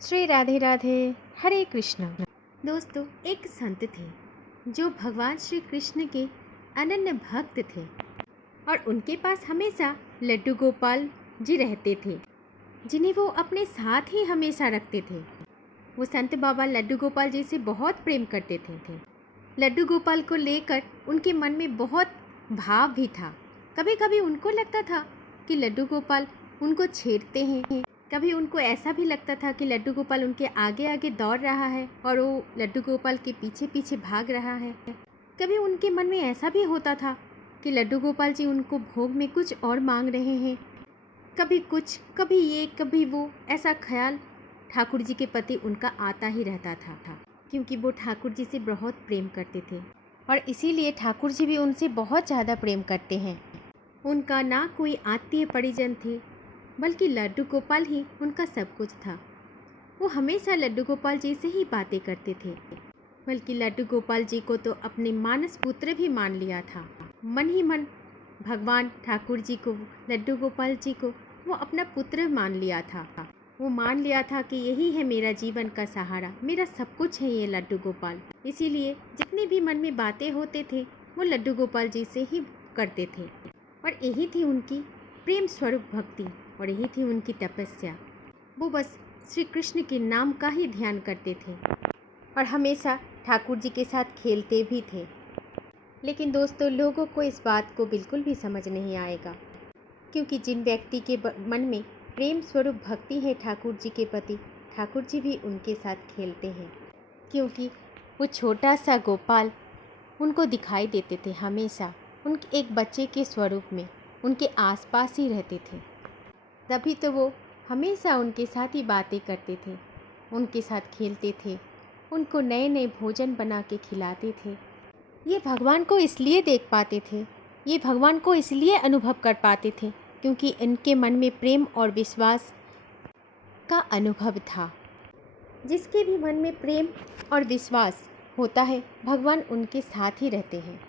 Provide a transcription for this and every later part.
श्री राधे राधे। हरे कृष्ण। दोस्तों, एक संत थे जो भगवान श्री कृष्ण के अनन्य भक्त थे और उनके पास हमेशा लड्डू गोपाल जी रहते थे, जिन्हें वो अपने साथ ही हमेशा रखते थे। वो संत बाबा लड्डू गोपाल जी से बहुत प्रेम करते थे। लड्डू गोपाल को लेकर उनके मन में बहुत भाव भी था। कभी कभी उनको लगता था कि लड्डू गोपाल उनको छेड़ते हैं, कभी उनको ऐसा भी लगता था कि लड्डू गोपाल उनके आगे आगे दौड़ रहा है और वो लड्डू गोपाल के पीछे पीछे भाग रहा है। कभी उनके मन में ऐसा भी होता था कि लड्डू गोपाल जी उनको भोग में कुछ और मांग रहे हैं। कभी कुछ, कभी ये, कभी वो, ऐसा ख्याल ठाकुर जी के प्रति उनका आता ही रहता था, क्योंकि वो ठाकुर जी से बहुत प्रेम करते थे और इसीलिए ठाकुर जी भी उनसे बहुत ज़्यादा प्रेम करते हैं। उनका ना कोई आत्मीय परिजन थे, बल्कि लड्डू गोपाल ही उनका सब कुछ था। वो हमेशा लड्डू गोपाल जी से ही बातें करते थे, बल्कि लड्डू गोपाल जी को तो अपने मानस पुत्र भी मान लिया था। मन ही मन भगवान ठाकुर जी को, लड्डू गोपाल जी को वो अपना पुत्र मान लिया था। वो मान लिया था कि यही है मेरा जीवन का सहारा, मेरा सब कुछ है ये लड्डू गोपाल। इसीलिए जितने भी मन में बातें होते थे वो लड्डू गोपाल जी से ही करते थे और यही थी उनकी प्रेम स्वरूप भक्ति और यही थी उनकी तपस्या। वो बस श्री कृष्ण के नाम का ही ध्यान करते थे और हमेशा ठाकुर जी के साथ खेलते भी थे। लेकिन दोस्तों, लोगों को इस बात को बिल्कुल भी समझ नहीं आएगा, क्योंकि जिन व्यक्ति के मन में प्रेम स्वरूप भक्ति है ठाकुर जी के प्रति, ठाकुर जी भी उनके साथ खेलते हैं, क्योंकि वो छोटा सा गोपाल उनको दिखाई देते थे हमेशा उनके एक बच्चे के स्वरूप में, उनके आसपास ही रहते थे। तभी तो वो हमेशा उनके साथ ही बातें करते थे, उनके साथ खेलते थे, उनको नए नए भोजन बना के खिलाते थे। ये भगवान को इसलिए देख पाते थे, ये भगवान को इसलिए अनुभव कर पाते थे, क्योंकि इनके मन में प्रेम और विश्वास का अनुभव था। जिसके भी मन में प्रेम और विश्वास होता है, भगवान उनके साथ ही रहते हैं।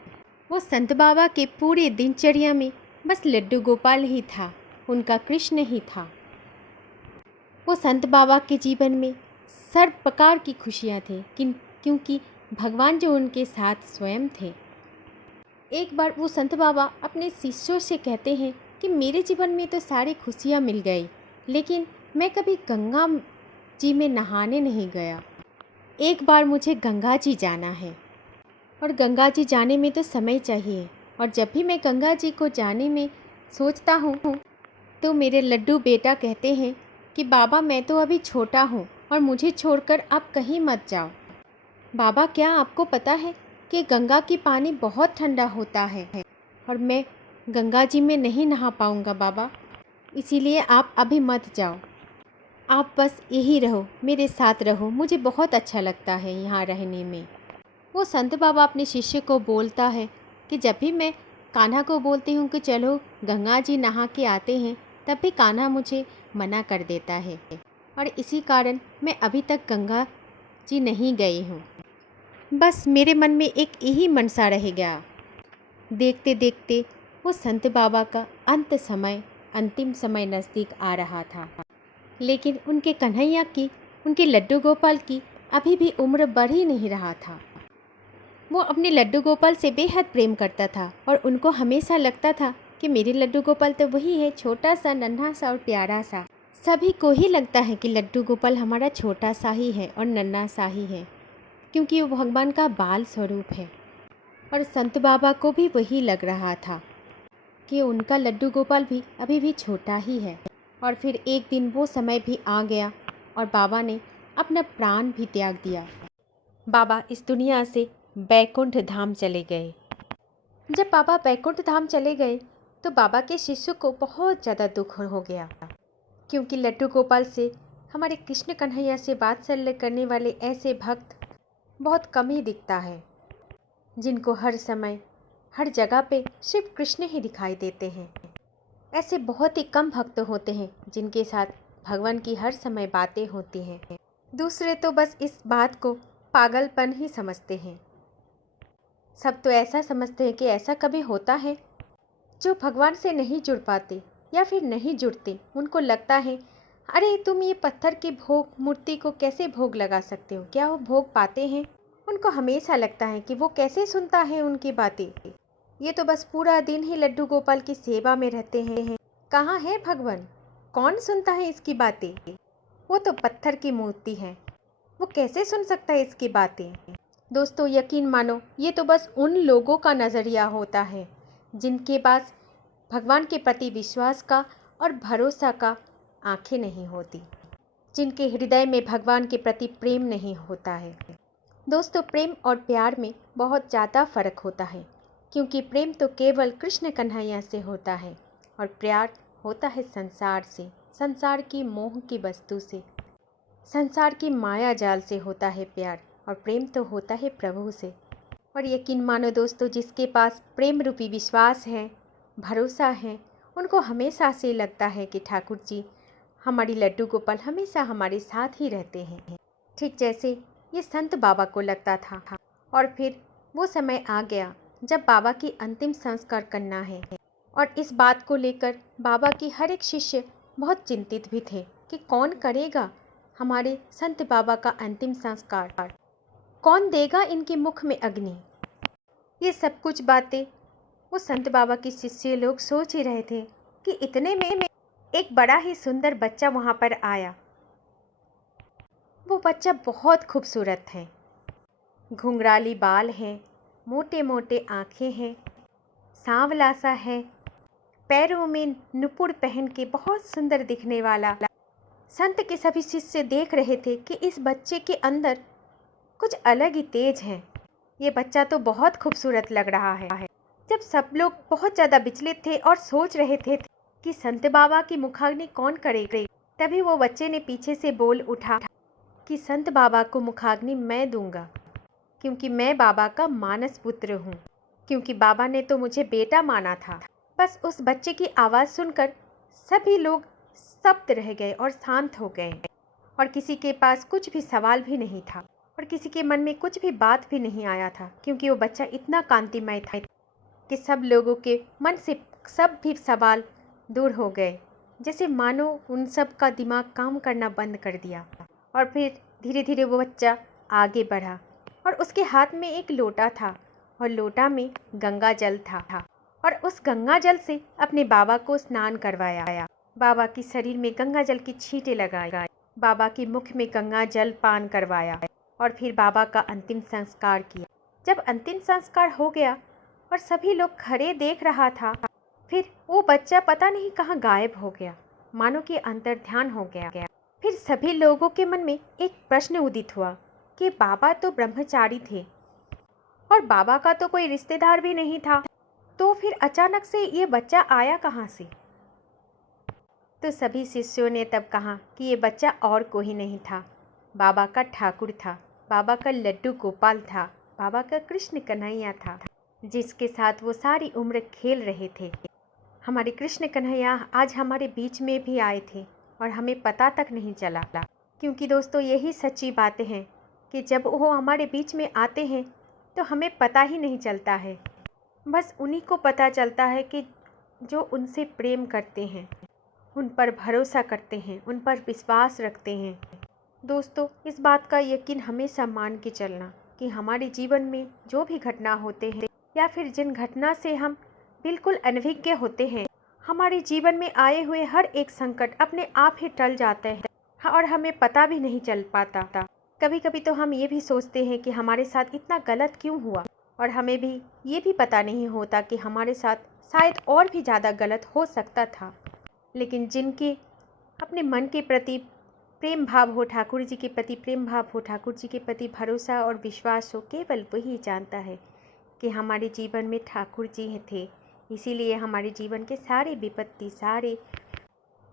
वो संत बाबा के पूरे दिनचर्या में बस लड्डू गोपाल ही था, उनका कृष्ण ही था। वो संत बाबा के जीवन में सर्व प्रकार की खुशियाँ थे, क्योंकि भगवान जो उनके साथ स्वयं थे। एक बार वो संत बाबा अपने शिष्यों से कहते हैं कि मेरे जीवन में तो सारी खुशियाँ मिल गई, लेकिन मैं कभी गंगा जी में नहाने नहीं गया। एक बार मुझे गंगा जी जाना है और गंगा जी जाने में तो समय चाहिए, और जब भी मैं गंगा जी को जाने में सोचता हूँ तो मेरे लड्डू बेटा कहते हैं कि बाबा, मैं तो अभी छोटा हूँ और मुझे छोड़कर आप कहीं मत जाओ। बाबा, क्या आपको पता है कि गंगा की पानी बहुत ठंडा होता है और मैं गंगा जी में नहीं नहा पाऊँगा बाबा, इसीलिए आप अभी मत जाओ। आप बस यही रहो, मेरे साथ रहो, मुझे बहुत अच्छा लगता है यहाँ रहने में। वो संत बाबा अपने शिष्य को बोलता है कि जब भी मैं कान्हा को बोलती हूँ कि चलो गंगा जी नहा के आते हैं, तब भी कान्हा मुझे मना कर देता है और इसी कारण मैं अभी तक गंगा जी नहीं गई हूँ। बस मेरे मन में एक यही मनसा रह गया। देखते देखते वो संत बाबा का अंतिम समय नज़दीक आ रहा था, लेकिन उनके कन्हैया की, उनके लड्डू गोपाल की अभी भी उम्र बढ़ ही नहीं रहा था। वो अपने लड्डू गोपाल से बेहद प्रेम करता था और उनको हमेशा लगता था कि मेरे लड्डू गोपाल तो वही है, छोटा सा, नन्हा सा और प्यारा सा। सभी को ही लगता है कि लड्डू गोपाल हमारा छोटा सा ही है और नन्हा सा ही है, क्योंकि वो भगवान का बाल स्वरूप है। और संत बाबा को भी वही लग रहा था कि उनका लड्डू गोपाल भी अभी भी छोटा ही है। और फिर एक दिन वो समय भी आ गया और बाबा ने अपना प्राण भी त्याग दिया। बाबा इस दुनिया से बैकुंठ धाम चले गए। जब बाबा बैकुंठ धाम चले गए तो बाबा के शिष्य को बहुत ज़्यादा दुख हो गया, क्योंकि लड्डू गोपाल से, हमारे कृष्ण कन्हैया से वात्सल्य करने वाले ऐसे भक्त बहुत कम ही दिखता है, जिनको हर समय हर जगह पे सिर्फ कृष्ण ही दिखाई देते हैं। ऐसे बहुत ही कम भक्त होते हैं जिनके साथ भगवान की हर समय बातें होती हैं। दूसरे तो बस इस बात को पागलपन ही समझते हैं। सब तो ऐसा समझते हैं कि ऐसा कभी होता है। जो भगवान से नहीं जुड़ पाते या फिर नहीं जुड़ते, उनको लगता है अरे तुम ये पत्थर की भोग मूर्ति को कैसे भोग लगा सकते हो? क्या वो भोग पाते हैं? उनको हमेशा लगता है कि वो कैसे सुनता है उनकी बातें। ये तो बस पूरा दिन ही लड्डू गोपाल की सेवा में रहते हैं। कहाँ है भगवान? कौन सुनता है इसकी बातें? वो तो पत्थर की मूर्ति है, वो कैसे सुन सकता है इसकी बातें? दोस्तों यकीन मानो, ये तो बस उन लोगों का नज़रिया होता है जिनके पास भगवान के प्रति विश्वास का और भरोसा का आंखें नहीं होती, जिनके हृदय में भगवान के प्रति प्रेम नहीं होता है। दोस्तों प्रेम और प्यार में बहुत ज़्यादा फ़र्क होता है, क्योंकि प्रेम तो केवल कृष्ण कन्हैया से होता है और प्यार होता है संसार से, संसार की मोह की वस्तु से, संसार की माया जाल से होता है प्यार। और प्रेम तो होता है प्रभु से। और यकीन मानो दोस्तों, जिसके पास प्रेम रूपी विश्वास है, भरोसा है, उनको हमेशा से लगता है कि ठाकुर जी हमारी लड्डू गोपाल हमेशा हमारे साथ ही रहते हैं, ठीक जैसे ये संत बाबा को लगता था। और फिर वो समय आ गया जब बाबा की अंतिम संस्कार करना है, और इस बात को लेकर बाबा की हर एक शिष्य बहुत चिंतित भी थे कि कौन करेगा हमारे संत बाबा का अंतिम संस्कार, कौन देगा इनके मुख में अग्नि। ये सब कुछ बातें वो संत बाबा के शिष्य लोग सोच ही रहे थे कि इतने में एक बड़ा ही सुंदर बच्चा वहाँ पर आया। वो बच्चा बहुत खूबसूरत है, घुंघराली बाल हैं, मोटे मोटे आँखें हैं, सांवला सा है, पैरों में नुपुर पहन के बहुत सुंदर दिखने वाला। संत के सभी शिष्य देख रहे थे कि इस बच्चे के अंदर कुछ अलग ही तेज है, ये बच्चा तो बहुत खूबसूरत लग रहा है। जब सब लोग बहुत ज़्यादा विचलित थे और सोच रहे थे कि संत बाबा की मुखाग्नि कौन करेगा, तभी वो बच्चे ने पीछे से बोल उठा कि संत बाबा को मुखाग्नि मैं दूंगा, क्योंकि मैं बाबा का मानस पुत्र हूँ, क्योंकि बाबा ने तो मुझे बेटा माना था। बस उस बच्चे की आवाज़ सुनकर सभी लोग स्तब्ध रह गए और शांत हो गए, और किसी के पास कुछ भी सवाल भी नहीं था और किसी के मन में कुछ भी बात भी नहीं आया था, क्योंकि वो बच्चा इतना कांतिमय था कि सब लोगों के मन से सब भी सवाल दूर हो गए, जैसे मानो उन सब का दिमाग काम करना बंद कर दिया। और फिर धीरे धीरे वो बच्चा आगे बढ़ा और उसके हाथ में एक लोटा था और लोटा में गंगा जल था और उस गंगा जल से अपने बाबा को स्नान करवाया। बाबा की शरीर में गंगा जल की छींटे लगाई, बाबा के मुख में गंगा जल पान करवाया और फिर बाबा का अंतिम संस्कार किया। जब अंतिम संस्कार हो गया और सभी लोग खड़े देख रहा था, फिर वो बच्चा पता नहीं कहाँ गायब हो गया, मानो कि अंतर्ध्यान हो गया। फिर सभी लोगों के मन में एक प्रश्न उदित हुआ कि बाबा तो ब्रह्मचारी थे और बाबा का तो कोई रिश्तेदार भी नहीं था, तो फिर अचानक से ये बच्चा आया कहाँ से? तो सभी शिष्यों ने तब कहा कि ये बच्चा और कोई नहीं था, बाबा का ठाकुर था, बाबा का लड्डू गोपाल था, बाबा का कृष्ण कन्हैया था, जिसके साथ वो सारी उम्र खेल रहे थे। हमारे कृष्ण कन्हैया आज हमारे बीच में भी आए थे और हमें पता तक नहीं चला, क्योंकि दोस्तों यही सच्ची बातें हैं कि जब वो हमारे बीच में आते हैं तो हमें पता ही नहीं चलता है, बस उन्हीं को पता चलता है कि जो उनसे प्रेम करते हैं, उन पर भरोसा करते हैं, उन पर विश्वास रखते हैं। दोस्तों इस बात का यकीन हमेशा मान के चलना कि हमारे जीवन में जो भी घटना होते हैं या फिर जिन घटना से हम बिल्कुल अनभिज्ञ होते हैं, हमारे जीवन में आए हुए हर एक संकट अपने आप ही टल जाते हैं और हमें पता भी नहीं चल पाता। कभी कभी तो हम ये भी सोचते हैं कि हमारे साथ इतना गलत क्यों हुआ, और हमें भी ये भी पता नहीं होता कि हमारे साथ शायद और भी ज़्यादा गलत हो सकता था। लेकिन जिनके अपने मन के प्रति प्रेम भाव हो, ठाकुर जी के प्रति प्रेम भाव हो, ठाकुर जी के प्रति भरोसा और विश्वास हो, केवल वही जानता है कि हमारे जीवन में ठाकुर जी थे। इसीलिए हमारे जीवन के सारे विपत्ति, सारे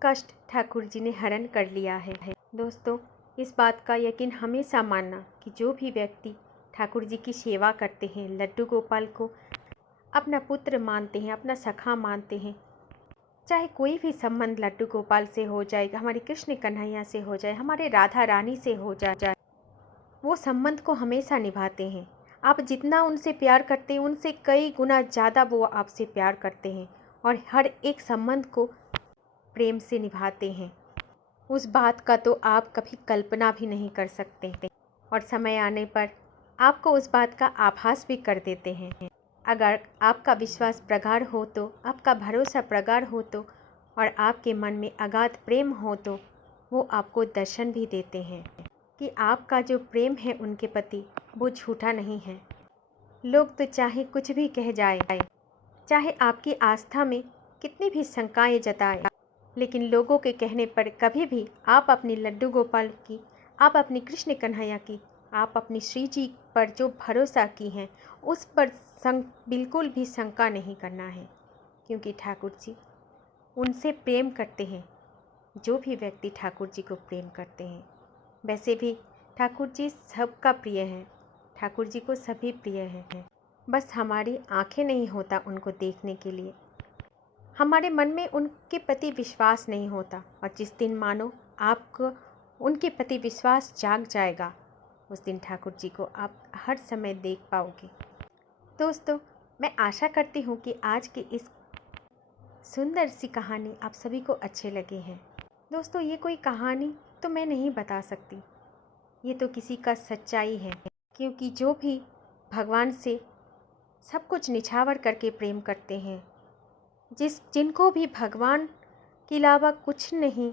कष्ट ठाकुर जी ने हरण कर लिया है। दोस्तों इस बात का यकीन हमेशा मानना कि जो भी व्यक्ति ठाकुर जी की सेवा करते हैं, लड्डू गोपाल को अपना पुत्र मानते हैं, अपना सखा मानते हैं, चाहे कोई भी संबंध लड्डू गोपाल से हो जाए, हमारे कृष्ण कन्हैया से हो जाए, हमारे राधा रानी से हो जाए, वो संबंध को हमेशा निभाते हैं। आप जितना उनसे प्यार करते हैं उनसे कई गुना ज़्यादा वो आपसे प्यार करते हैं और हर एक संबंध को प्रेम से निभाते हैं। उस बात का तो आप कभी कल्पना भी नहीं कर सकते और समय आने पर आपको उस बात का आभास भी कर देते हैं। अगर आपका विश्वास प्रगाढ़ हो तो, आपका भरोसा प्रगाढ़ हो तो और आपके मन में अगाध प्रेम हो तो वो आपको दर्शन भी देते हैं कि आपका जो प्रेम है उनके प्रति वो झूठा नहीं है। लोग तो चाहे कुछ भी कह जाए, चाहे आपकी आस्था में कितनी भी शंकाएं जताए, लेकिन लोगों के कहने पर कभी भी आप अपनी लड्डू गोपाल की, आप अपनी कृष्ण कन्हैया की, आप अपनी श्री जी पर जो भरोसा की हैं उस पर बिल्कुल भी शंका नहीं करना है, क्योंकि ठाकुर जी उनसे प्रेम करते हैं जो भी व्यक्ति ठाकुर जी को प्रेम करते हैं। वैसे भी ठाकुर जी सबका प्रिय है, ठाकुर जी को सभी प्रिय हैं। बस हमारी आंखें नहीं होता उनको देखने के लिए, हमारे मन में उनके प्रति विश्वास नहीं होता। और जिस दिन मानो आपको उनके प्रति विश्वास जाग जाएगा, उस दिन ठाकुर जी को आप हर समय देख पाओगे। दोस्तों, मैं आशा करती हूँ कि आज की इस सुंदर सी कहानी आप सभी को अच्छे लगे हैं। दोस्तों, ये कोई कहानी तो मैं नहीं बता सकती, ये तो किसी का सच्चाई है, क्योंकि जो भी भगवान से सब कुछ निछावर करके प्रेम करते हैं, जिनको भी भगवान के अलावा कुछ नहीं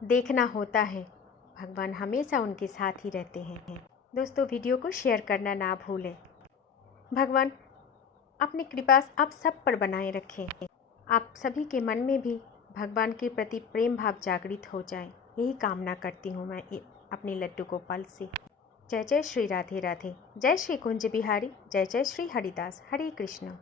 देखना होता है, भगवान हमेशा उनके साथ ही रहते हैं। दोस्तों, वीडियो को शेयर करना ना भूलें। भगवान अपनी कृपा आप सब पर बनाए रखें। आप सभी के मन में भी भगवान के प्रति प्रेम भाव जागृत हो जाए, यही कामना करती हूँ मैं अपने लड्डू गोपाल से। जय जय श्री राधे राधे, जय श्री कुंज बिहारी, जय जय श्री हरिदास, हरे कृष्ण।